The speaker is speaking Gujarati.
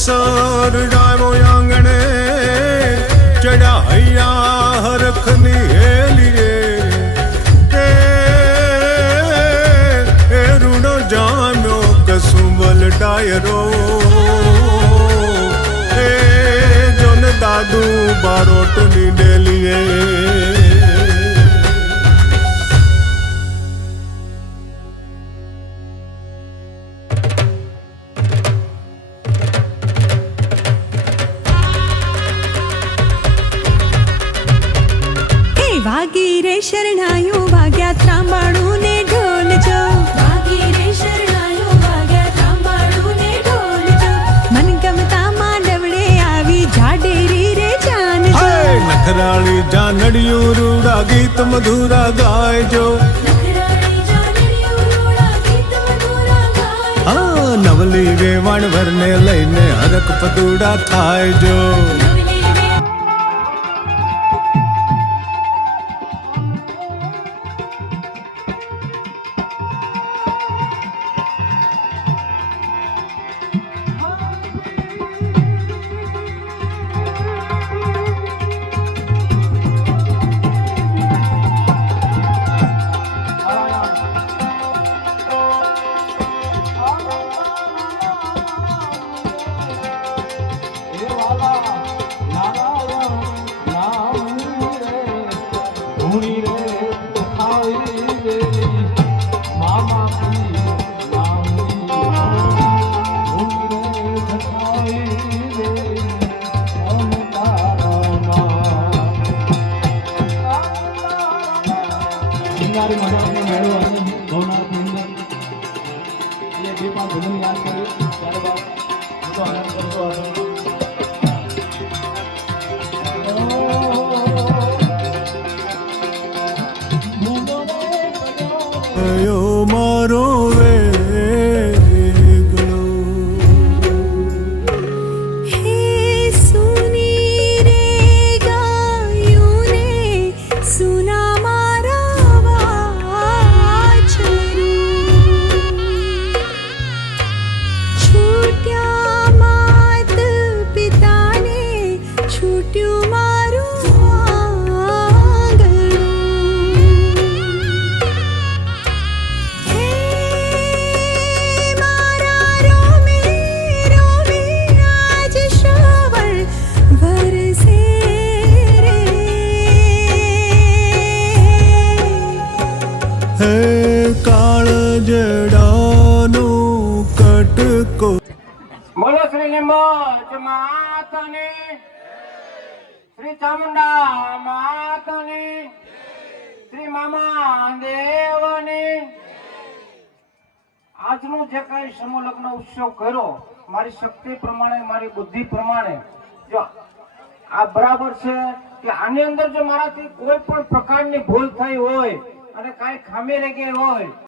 सर जावो आंगणे चढ़ा हैया हरखनी हेली रे रूड़ो जाम्यो कसुंबल डायरो जोन दादू बारोटनी डेलिए વાગી રે શરણાયું વાગ્યા ત્રાંબાળું ને ઢોલ જો વાગી રે શરણાયું વાગ્યા ત્રાંબાળું ને ઢોલ જો મન ગમતા માંડવડે આવી જાડેરી રે જાન જો નખરાળી જાનડિયું રૂડા ગીત મધુરા ગાયજો નવલી વેવાણ વરને લઈને હરક પદુડા થાયજો મારો વેગળો હે સુની રે ગાયું ને સુના મારા વાછરું છૂટ્યા માત પિતાને છૂટ્યું મારું બોલો શ્રી નિંબોચ માતાની, શ્રી ચામુંડા માતાની, શ્રી મામા દેવની. આજનું જે કઈ સમૂહ લગ્ન ઉત્સવ કર્યો મારી શક્તિ પ્રમાણે મારી બુદ્ધિ પ્રમાણે જો આ બરાબર છે કે આની અંદર જો મારાથી કોઈ પણ પ્રકારની ભૂલ થઈ હોય અને કાંઈ ખામી રહી ગઈ હોય